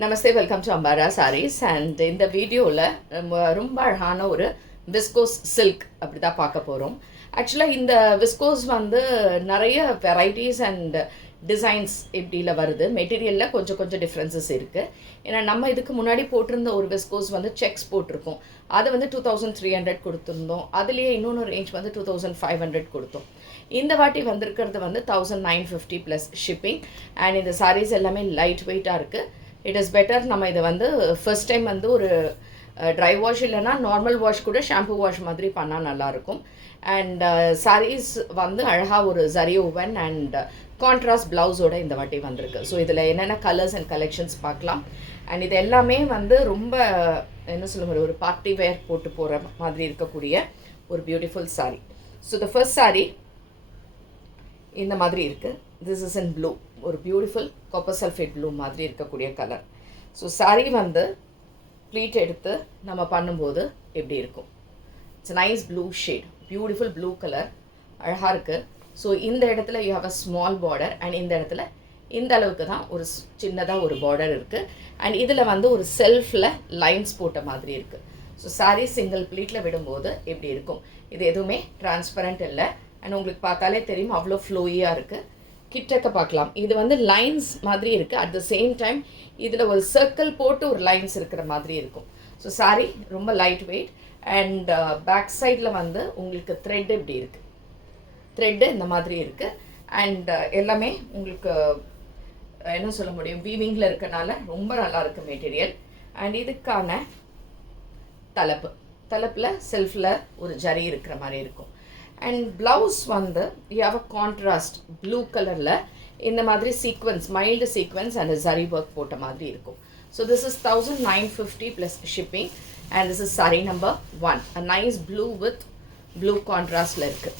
Namaste, welcome to Ambara Sarees. And இந்த வீடியோவில் ரொம்ப அழகான ஒரு விஸ்கோஸ் சில்க் அப்படி தான் பார்க்க போகிறோம். ஆக்சுவலாக இந்த விஸ்கோஸ் வந்து நிறைய வெரைட்டிஸ் அண்ட் டிசைன்ஸ் இப்படியில் வருது. மெட்டீரியலில் கொஞ்சம் கொஞ்சம் டிஃப்ரென்சஸ் இருக்குது. ஏன்னா நம்ம இதுக்கு முன்னாடி போட்டிருந்த ஒரு விஸ்கோஸ் வந்து செக்ஸ் போட்டிருக்கோம். அதை வந்து 2300 கொடுத்துருந்தோம். அதுலேயே இன்னொன்று ரேஞ்ச் வந்து 2500 கொடுத்தோம். இந்த வாட்டி வந்திருக்கிறது வந்து 1950 ப்ளஸ் ஷிப்பிங். அண்ட் இந்த சாரீஸ் எல்லாமே லைட் வெயிட்டாக இருக்குது. இட் இஸ் பெட்டர் நம்ம இதை வந்து ஃபர்ஸ்ட் டைம் வந்து ஒரு ட்ரை வாஷ் இல்லைனா நார்மல் வாஷ் கூட ஷாம்பு வாஷ் மாதிரி பண்ணால் நல்லாயிருக்கும். அண்ட் சாரீஸ் வந்து அழகாக ஒரு ஜரி ஓவன் அண்ட் கான்ட்ராஸ்ட் ப்ளவுஸோட இந்த வாட்டி வந்திருக்கு. ஸோ இதில் என்னென்ன கலர்ஸ் அண்ட் கலெக்ஷன்ஸ் பார்க்கலாம். அண்ட் இது எல்லாமே வந்து ரொம்ப என்ன சொல்ல முடியும், ஒரு பார்ட்டி வேர் போட்டு போகிற மாதிரி இருக்கக்கூடிய ஒரு beautiful sari. So the first sari இந்த மாதிரி இருக்குது. திஸ் இஸ் இன் ப்ளூ, ஒரு பியூட்டிஃபுல் காப்பர் சல்ஃபேட் ப்ளூ மாதிரி இருக்கக்கூடிய கலர். ஸோ சாரீ வந்து ப்ளீட் எடுத்து நம்ம பண்ணும்போது எப்படி இருக்கும். It's nice blue shade, beautiful blue colour, அழகாக இருக்குது. ஸோ இந்த இடத்துல you have a small border and இந்த இடத்துல இந்த அளவுக்கு தான் ஒரு சின்னதாக ஒரு பார்டர் இருக்குது. அண்ட் இதில் வந்து ஒரு செல்ஃபில் லைன்ஸ் போட்ட மாதிரி இருக்குது. ஸோ சாரீ சிங்கிள் ப்ளீட்டில் விடும்போது எப்படி இருக்கும். இது எதுவுமே டிரான்ஸ்பரண்ட் இல்லை. அண்ட் உங்களுக்கு பார்த்தாலே தெரியும் அவ்வளோ ஃப்ளோயியாக இருக்குது. கிட்டக்க பார்க்கலாம், இது வந்து லைன்ஸ் மாதிரி இருக்குது. அட் த சேம் டைம் இதில் ஒரு சர்க்கிள் போட்டு ஒரு லைன்ஸ் இருக்கிற மாதிரி இருக்கும். ஸோ சாரீ ரொம்ப லைட் வெயிட். அண்ட் பேக் சைடில் வந்து உங்களுக்கு த்ரெட் இப்படி இருக்குது, த்ரெட்டு இந்த மாதிரி இருக்குது. அண்ட் எல்லாமே உங்களுக்கு என்ன சொல்ல முடியும், வீவிங்கில் இருக்கனால ரொம்ப நல்லா இருக்குது மெட்டீரியல். அண்ட் இதுக்கான தலைப்பில் செல்ஃபில் ஒரு ஜரி இருக்கிற மாதிரி இருக்கும். அண்ட் ப்ளவுஸ் வந்து you have a contrast blue கலரில் இந்த மாதிரி sequins, mild sequins and zari work போட்ட மாதிரி இருக்கும். So this is 1950 plus shipping. And this is sari number 1. A nice blue with blue கான்ட்ராஸ்டில் இருக்குது.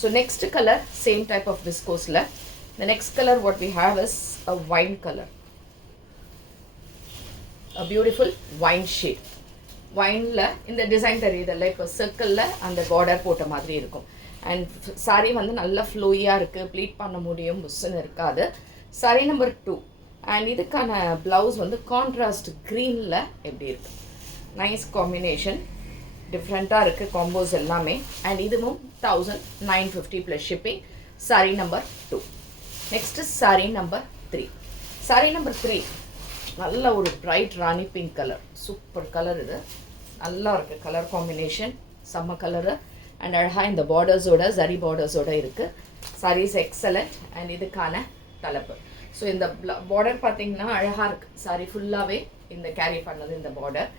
So next colour same type of விஸ்கோஸில். The next colour what we have is a wine colour, a beautiful wine shade. வைனில் இந்த design தெரியுதில்ல, இப்போ சர்க்கிளில் அந்த border போட்ட மாதிரி இருக்கும். அண்ட் சாரீ வந்து நல்லா ஃப்ளோயாக இருக்குது, ப்ளீட் பண்ண முடியும், புஷ்ஷுன்னு இருக்காது. சாரீ நம்பர் 2. அண்ட் இதுக்கான ப்ளவுஸ் வந்து கான்ட்ராஸ்ட் க்ரீனில் எப்படி இருக்குது, நைஸ் காம்பினேஷன், டிஃப்ரெண்ட்டாக இருக்குது காம்போஸ் எல்லாமே. அண்ட் இதுவும் 1950 plus shipping. Sari number 2. Next sari number 3. Sari number 3 நல்ல ஒரு பிரைட் ராணி பிங்க் கலர், சூப்பர் கலர். இது நல்லா இருக்குது கலர் காம்பினேஷன், செம்ம கலரு. அண்ட் அழகாக இந்த பார்டர்ஸோட ஜரி பார்டர்ஸோடு இருக்குது. சாரீஸ் எக்ஸலண்ட். அண்ட் இதுக்கான தலைப்பு. ஸோ இந்த பார்டர் பார்த்திங்கன்னா அழகாக இருக்குது. சாரீ ஃபுல்லாகவே இந்த கேரி பண்ணது இந்த பார்டர்.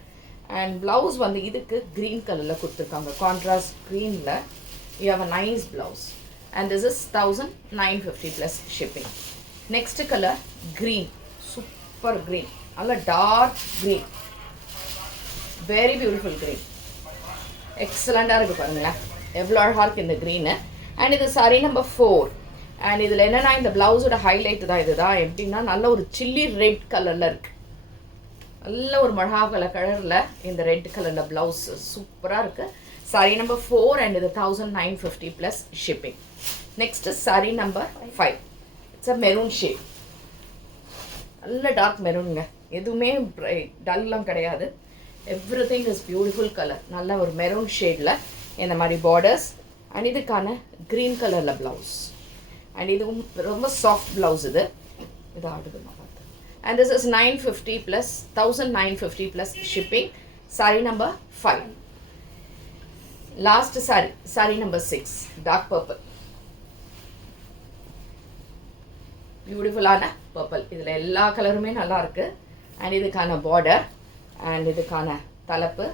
அண்ட் ப்ளவுஸ் வந்து இதுக்கு க்ரீன் கலரில் கொடுத்துருக்காங்க, கான்ட்ராஸ்ட் க்ரீனில். You have a nice blouse. And this is 1950 plus shipping. Next colour green, super green, நல்ல dark green, very beautiful green, எக்ஸலண்ட்டாக இருக்குது பாருங்களேன், எவ்வளோ அழகாக இருக்குது இந்த க்ரீனு. அண்ட் இது சாரீ நம்பர் 4. அண்ட் இதில் என்னென்னா இந்த ப்ளவுஸோட ஹைலைட் தான் இதுதான். எப்படின்னா நல்ல ஒரு சில்லி ரெட் கலரில் இருக்குது, நல்ல ஒரு மிளகா கலரில் இந்த ரெட் கலரில் ப்ளவுஸ் சூப்பராக இருக்குது. சாரீ நம்பர் 4 அண்ட் இது 1950 plus shipping. Next sari number 5. It's a maroon shade, நல்ல டார்க் மெரூனுங்க, எதுவுமே டல்லாம் கிடையாது. Everything is beautiful colour. நல்ல ஒரு மெரூன் ஷேடில் இந்த மாதிரி பார்டர்ஸ். அண்ட் இதுக்கான க்ரீன் கலரில் ப்ளவுஸ். அண்ட் இதுவும் ரொம்ப சாஃப்ட் ப்ளவுஸ். இது ஆடுது நான் பார்த்து. And this is 950 plus 1950 plus shipping. Sari number 5. Last sari number 6, dark purple, பியூட்டிஃபுல்லான பர்பிள். இதில் எல்லா கலருமே நல்லா இருக்குது. அண்ட் இதுக்கான பார்டர் அண்ட் இதுக்கான தலைப்பு.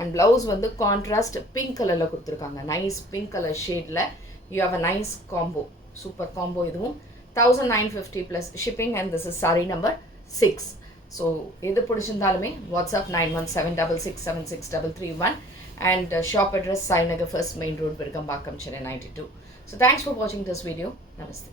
அண்ட் ப்ளவுஸ் வந்து கான்ட்ராஸ்ட் பிங்க் கலரில் கொடுத்துருக்காங்க, நைஸ் பிங்க் கலர் ஷேடில். You have a nice combo, super combo. இதுவும் 1950 plus shipping. And this is sari number 6. So எது பிடிச்சிருந்தாலுமே WhatsApp 9176676331. And shop address Sainagar first main road, Virugambakkam, Chennai 92. So thanks for வாட்சிங் this video. Namaste.